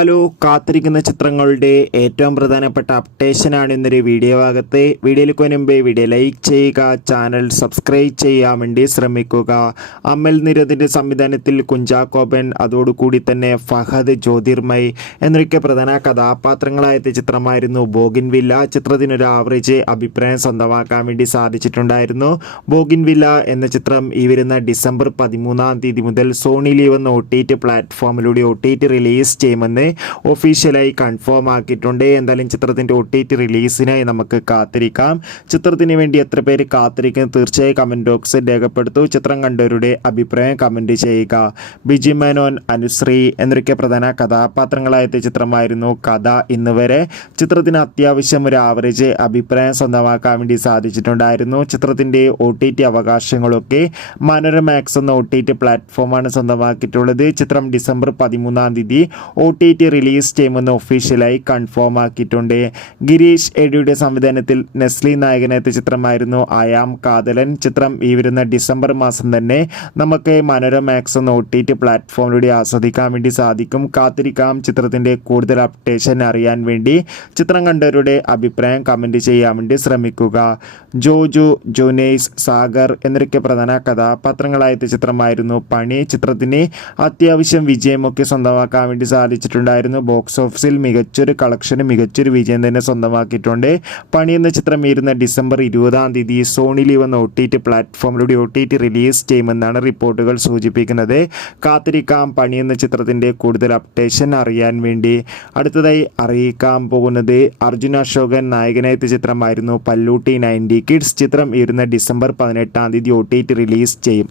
Hello, കാത്തിരിക്കുന്ന ചിത്രങ്ങളുടെ ഏറ്റവും പ്രധാനപ്പെട്ട അപ്ഡേഷനാണ് ഇന്നൊരു വീഡിയോ ഭാഗത്ത്. വീഡിയോയിലേക്ക് മുൻപേ വീഡിയോ ലൈക്ക് ചെയ്യുക, ചാനൽ സബ്സ്ക്രൈബ് ചെയ്യാൻ വേണ്ടി ശ്രമിക്കുക. അമൽ നീരദിൻ്റെ സംവിധാനത്തിൽ കുഞ്ചാക്കോബൻ, അതോടുകൂടി തന്നെ ഫഹദ്, ജ്യോതിർമയ് എന്നൊക്കെ പ്രധാന കഥാപാത്രങ്ങളായ ചിത്രമായിരുന്നു ബോഗിൻവില്ല. ചിത്രത്തിനൊരു ആവറേജ് അഭിപ്രായം സ്വന്തമാക്കാൻ വേണ്ടി സാധിച്ചിട്ടുണ്ടായിരുന്നു. ബോഗിൻവില്ല എന്ന ചിത്രം ഈ വരുന്ന ഡിസംബർ 13 മുതൽ സോണി ലീവ് എന്ന OTT പ്ലാറ്റ്ഫോമിലൂടെ OTT റിലീസ് ചെയ്യുമെന്ന് ഒഫീഷ്യലായി കൺഫേം ആക്കിയിട്ടുണ്ട്. എന്തായാലും ചിത്രത്തിൻ്റെ OTT റിലീസിനായി നമുക്ക് കാത്തിരിക്കാം. ചിത്രത്തിന് വേണ്ടി എത്ര പേര് കാത്തിരിക്കുന്നത് തീർച്ചയായും കമൻറ്റ് ബോക്സിൽ രേഖപ്പെടുത്തൂ. ചിത്രം കണ്ടവരുടെ അഭിപ്രായം കമൻറ്റ് ചെയ്യുക. ബിജി മേനോൻ, അനുശ്രീ എന്നൊക്കെ പ്രധാന കഥാപാത്രങ്ങളായ ചിത്രമായിരുന്നു കഥ. ഇന്ന് വരെ ചിത്രത്തിന് അത്യാവശ്യം ഒരു ആവറേജ് അഭിപ്രായം സ്വന്തമാക്കാൻ വേണ്ടി സാധിച്ചിട്ടുണ്ടായിരുന്നു. ചിത്രത്തിൻ്റെ OTT അവകാശങ്ങളൊക്കെ മനോരമാക്സ് എന്ന OTT പ്ലാറ്റ്ഫോമാണ് സ്വന്തമാക്കിയിട്ടുള്ളത്. ചിത്രം ഡിസംബർ 13 OTT റിലീസ് ചെയ്യുമെന്ന് ഒഫീഷ്യലായി കൺഫേം ആക്കിയിട്ടുണ്ട്. ഗിരീഷ് എഡിയുടെ സംവിധാനത്തിൽ നെസ്ലി നായകനെത്തിയ ചിത്രമായിരുന്നു ആയാം കാതലൻ. ചിത്രം ഈ വരുന്ന ഡിസംബർ മാസം തന്നെ നമുക്ക് മനോരമാക്സ് എന്ന OTT പ്ലാറ്റ്ഫോമിലൂടെ ആസ്വദിക്കാൻ വേണ്ടി സാധിക്കും. കാത്തിരിക്കാം. ചിത്രത്തിൻ്റെ കൂടുതൽ അപ്ഡേഷൻ അറിയാൻ വേണ്ടി ചിത്രം കണ്ടവരുടെ അഭിപ്രായം കമൻറ്റ് ചെയ്യാൻ വേണ്ടി ശ്രമിക്കുക. ജോജു, ജുനൈസ്, സാഗർ എന്നൊക്കെ പ്രധാന കഥാപാത്രങ്ങളായ ചിത്രമായിരുന്നു പണി. ചിത്രത്തിന് അത്യാവശ്യം വിജയമൊക്കെ സ്വന്തമാക്കാൻ വേണ്ടി സാധിച്ചിട്ടുണ്ടായിരുന്നു. ബോക്സ് ഓഫീസിൽ മികച്ചൊരു കളക്ഷനും മികച്ചൊരു വിജയം തന്നെ സ്വന്തമാക്കിയിട്ടുണ്ട്. പണി എന്ന ചിത്രം ഇരുന്ന ഡിസംബർ 20 സോണി ലീവ് എന്ന OTT പ്ലാറ്റ്ഫോമിലൂടെ OTT റിലീസ് ചെയ്യുമെന്നാണ് റിപ്പോർട്ടുകൾ സൂചിപ്പിക്കുന്നത്. കാത്തിരിക്കാം പണി എന്ന ചിത്രത്തിൻ്റെ കൂടുതൽ അപ്ഡേഷൻ അറിയാൻ വേണ്ടി. അടുത്തതായി അറിയിക്കാൻ പോകുന്നത് അർജുൻ അശോകൻ നായകനായ ചിത്രമായിരുന്നു പല്ലൂട്ടി 90 കിഡ്സ്. ചിത്രം ഇരുന്ന ഡിസംബർ 18 OTT റിലീസ് ചെയ്യും.